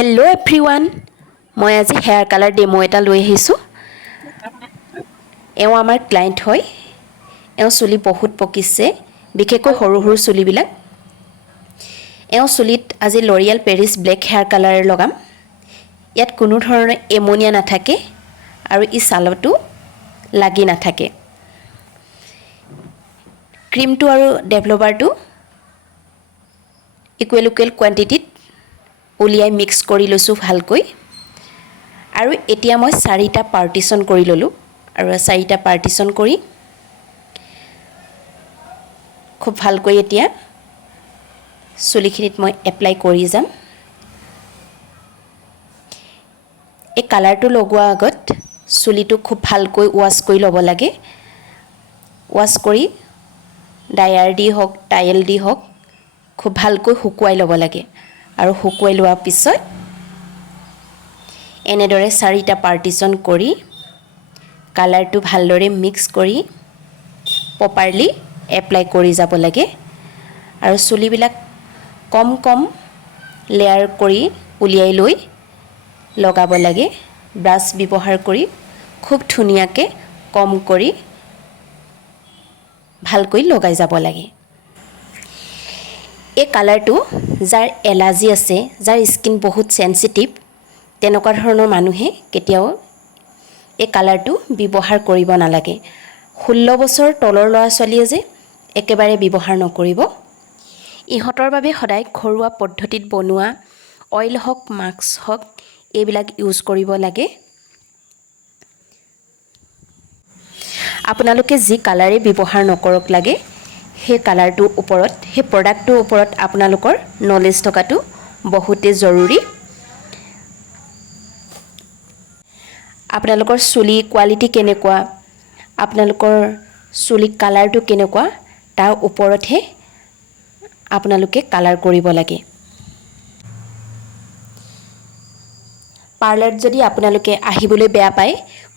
Hello everyone, মই আজি hair colour demo এটা লৈ আহিছোঁ। এওঁ আমাৰ ক্লায়েণ্ট হয়। এওঁ চুলি বহুত পকিছে, বিশেষকৈ সৰু সৰু চুলিবিলাক। এওঁ চুলিত আজি L'Oréal Paris black hair colour লগাম। ইয়াত কোনো ধৰণৰ এমনিয়া নাথাকে আৰু ই ছালতো লাগি নাথাকে। ক্ৰীমটো আৰু ডেভেলপাৰটো ইকুৱেল কোৱান্টিটিত উলিয়াই মিক্স কৰি লৈছোঁ ভালকৈ। আৰু এতিয়া মই 4টা পাৰ্টিশ্যন কৰি ল'লোঁ আৰু 4টা পাৰ্টিশ্যন কৰি খুব ভালকৈ এতিয়া চুলিখিনিত মই এপ্লাই কৰি যাম। এই কালাৰটো লগোৱাৰ আগত চুলিটো খুব ভালকৈ ৱাছ কৰি ল'ব লাগে। ৱাছ কৰি ডায়াৰ দি হওক টাৱেল দি হওক খুব ভালকৈ শুকুৱাই ল'ব লাগে আৰু শুকুৱাই লোৱাৰ পিছত এনেদৰে 4টা পাৰ্টিশ্যন কৰি কালাৰটো ভালদৰে মিক্স কৰি প্ৰপাৰলি এপ্লাই কৰি যাব লাগে আৰু চুলিবিলাক কম কম লেয়াৰ কৰি উলিয়াই লৈ লগাব লাগে। ব্ৰাছ ব্যৱহাৰ কৰি খুব ধুনীয়াকৈ কম কৰি ভালকৈ লগাই যাব লাগে। এই কালাৰটো যাৰ এলাৰ্জি আছে, যাৰ স্কিন বহুত চেনচিটিভ, তেনেকুৱা ধৰণৰ মানুহে কেতিয়াও এই কালাৰটো ব্যৱহাৰ কৰিব নালাগে। 16 বছৰ তলৰ ল'ৰা ছোৱালীয়ে যে একেবাৰে ব্যৱহাৰ নকৰিব। ইহঁতৰ বাবে সদায় ঘৰুৱা পদ্ধতিত বনোৱা অইল হওক মাস্ক হওক এইবিলাক ইউজ কৰিব লাগে। আপোনালোকে যি কালাৰে ব্যৱহাৰ নকৰক লাগে সেই কালাৰটোৰ ওপৰত, সেই প্ৰডাক্টটোৰ ওপৰত আপোনালোকৰ নলেজ থকাটো বহুতেই জৰুৰী। আপোনালোকৰ চুলি কোৱালিটি কেনেকুৱা, আপোনালোকৰ চুলি কালাৰটো কেনেকুৱা, তাৰ ওপৰতহে আপোনালোকে কালাৰ কৰিব লাগে। পাৰ্লাৰত যদি আপোনালোকে আহিবলৈ বেয়া পায়,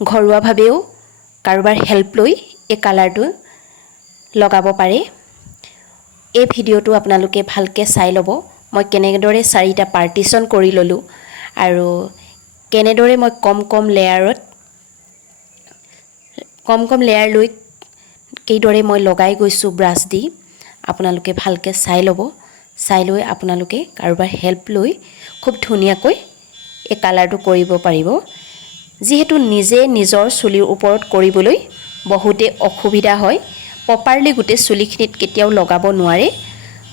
ঘৰুৱাভাৱেও কাৰোবাৰ হেল্প লৈ এই কালাৰটো লগাব পাৰে। এই ভিডিঅ'টো আপোনালোকে ভালকৈ চাই ল'ব। মই কেনেদৰে 4টা পাৰ্টিশ্যন কৰি ল'লোঁ আৰু কেনেদৰে মই কম কম লেয়াৰ লৈ কিদৰে মই লগাই গৈছোঁ ব্ৰাছ দি, আপোনালোকে ভালকৈ চাই ল'ব। চাই লৈ আপোনালোকে কাৰোবাৰ হেল্প লৈ খুব ধুনীয়াকৈ এই কালাৰটো কৰিব পাৰিব। যিহেতু নিজে নিজৰ চুলিৰ ওপৰত কৰিবলৈ বহুতে অসুবিধা হয়, প্ৰপাৰলি গোটেই চুলিখিনিত কেতিয়াও লগাব নোৱাৰে।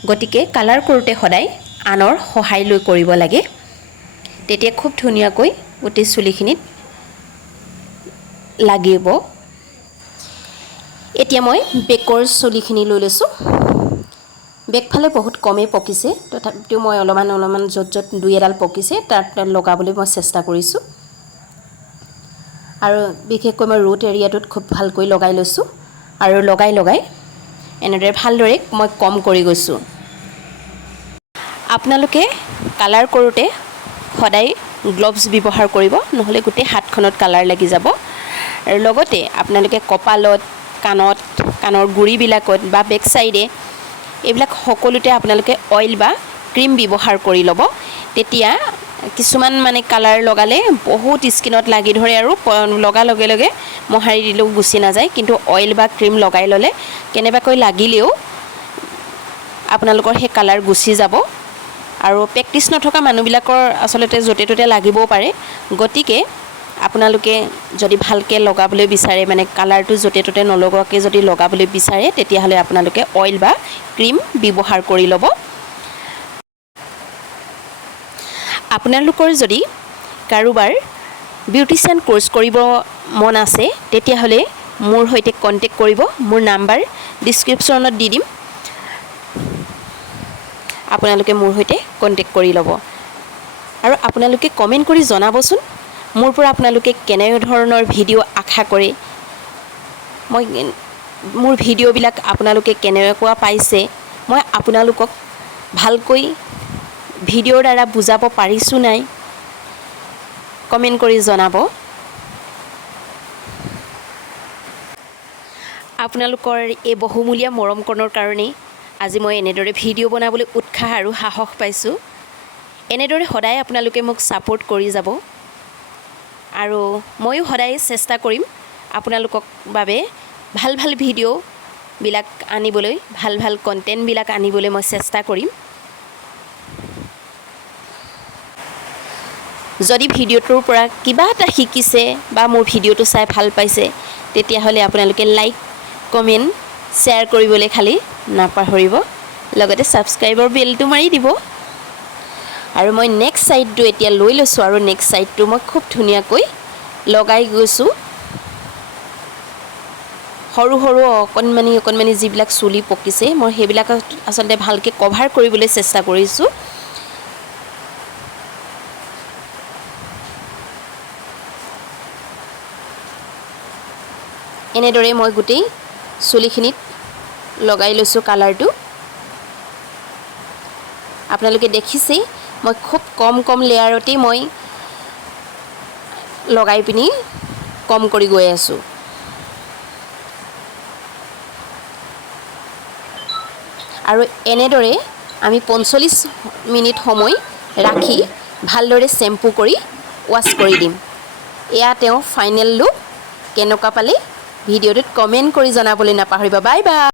গতিকে কালাৰ কৰোঁতে সদায় আনৰ সহায় লৈ কৰিব লাগে, তেতিয়া খুব ধুনীয়াকৈ গোটেই চুলিখিনিত লাগিব। এতিয়া মই বেকৰ চুলিখিনি লৈ লৈছোঁ। বেকফালে বহুত কমেই পকিছে, তথাপিও মই অলপমান য'ত য'ত 2-এডাল পকিছে তাত লগাবলৈ মই চেষ্টা কৰিছোঁ। আৰু বিশেষকৈ মই ৰুট এৰিয়াটোত খুব ভালকৈ লগাই লৈছোঁ আৰু লগাই এনেদৰে ভালদৰে মই কম কৰি গৈছোঁ। আপোনালোকে কালাৰ কৰোঁতে সদায় গ্লভছ ব্যৱহাৰ কৰিব, নহ'লে গোটেই হাতখনত কালাৰ লাগি যাব। আৰু লগতে আপোনালোকে কপালত, কাণত, কাণৰ গুৰিবিলাকত বা বেক চাইডে এইবিলাক সকলোতে আপোনালোকে অইল বা ক্ৰীম ব্যৱহাৰ কৰি ল'ব। তেতিয়া কিছুমান কালাৰ লগালে বহুত স্কিনত লাগি ধৰে আৰু লগাৰ লগে লগে মোহাৰি দিলেও গুচি নাযায়, কিন্তু অইল বা ক্ৰীম লগাই ল'লে কেনেবাকৈ লাগিলেও আপোনালোকৰ সেই কালাৰ গুচি যাব। আৰু প্ৰেক্টিচ নথকা মানুহবিলাকৰ আচলতে য'তে ত'তে লাগিবও পাৰে। গতিকে আপোনালোকে যদি ভালকৈ লগাবলৈ বিচাৰে, কালাৰটো য'তে ত'তে নলগোৱাকৈ যদি লগাবলৈ বিচাৰে, তেতিয়াহ'লে আপোনালোকে অইল বা ক্ৰীম ব্যৱহাৰ কৰি ল'ব। আপোনালোকৰ যদি কাৰোবাৰ বিউটিচিয়ান কোৰ্চ কৰিব মন আছে, তেতিয়াহ'লে মোৰ সৈতে কণ্টেক্ট কৰিব। মোৰ নাম্বাৰ ডিছক্ৰিপশ্যনত দি দিম, আপোনালোকে মোৰ সৈতে কণ্টেক্ট কৰি ল'ব। আৰু আপোনালোকে কমেণ্ট কৰি জনাবচোন মোৰ পৰা আপোনালোকে কেনেধৰণৰ ভিডিঅ' আশা কৰে, মোৰ ভিডিঅ'বিলাক আপোনালোকে কেনেকুৱা পাইছে, মই আপোনালোকক ভালকৈ ভিডিঅ'ৰ দ্বাৰা বুজাব পাৰিছোঁ নাই, কমেণ্ট কৰি জনাব। আপোনালোকৰ এই বহুমূলীয়া মৰমকণৰ কাৰণেই আজি মই এনেদৰে ভিডিঅ' বনাবলৈ উৎসাহ আৰু সাহস পাইছোঁ। এনেদৰে সদায় আপোনালোকে মোক ছাপোৰ্ট কৰি যাব আৰু ময়ো সদায় চেষ্টা কৰিম আপোনালোকক বাবে ভাল ভাল ভিডিঅ'বিলাক আনিবলৈ ভাল ভাল কণ্টেণ্টবিলাক আনিবলৈ মই চেষ্টা কৰিম যদি ভিডিঅ'টোৰ পৰা কিবা এটা শিকিছে বা মোৰ ভিডিঅ'টো চাই ভাল পাইছে তেতিয়াহ'লে আপোনালোকে লাইক কমেণ্ট শ্বেয়াৰ কৰিবলৈ খালি নাপাহৰিব লগতে ছাবস্ক্ৰাইবৰ বেলটো মাৰি দিব আৰু মই নেক্সট সাইডটো এতিয়া লৈ লৈছোঁ আৰু নেক্সট সাইডটো মই খুব ধুনীয়াকৈ লগাই গৈছোঁ সৰু সৰু অকণমানি যিবিলাক চুলি পকিছে মই সেইবিলাক আচলতে ভালকৈ কভাৰ কৰিবলৈ চেষ্টা কৰিছোঁ এনেদৰে মই গোটেই চুলিখিনিত লগাই লৈছোঁ কালাৰটো আপোনালোকে দেখিছে মই খুব কম লেয়াৰতে মই লগাই পিনি কম কৰি গৈ আছোঁ আৰু এনেদৰে আমি 45 মিনিট সময় ৰাখি ভালদৰে শ্যাম্পু কৰি ৱাছ কৰি দিম এয়া তেওঁ ফাইনেল লুক কেনেকুৱা পালে ভিডিঅ'টোত কমেণ্ট কৰি জনাবলৈ নাপাহৰিব বাই বাই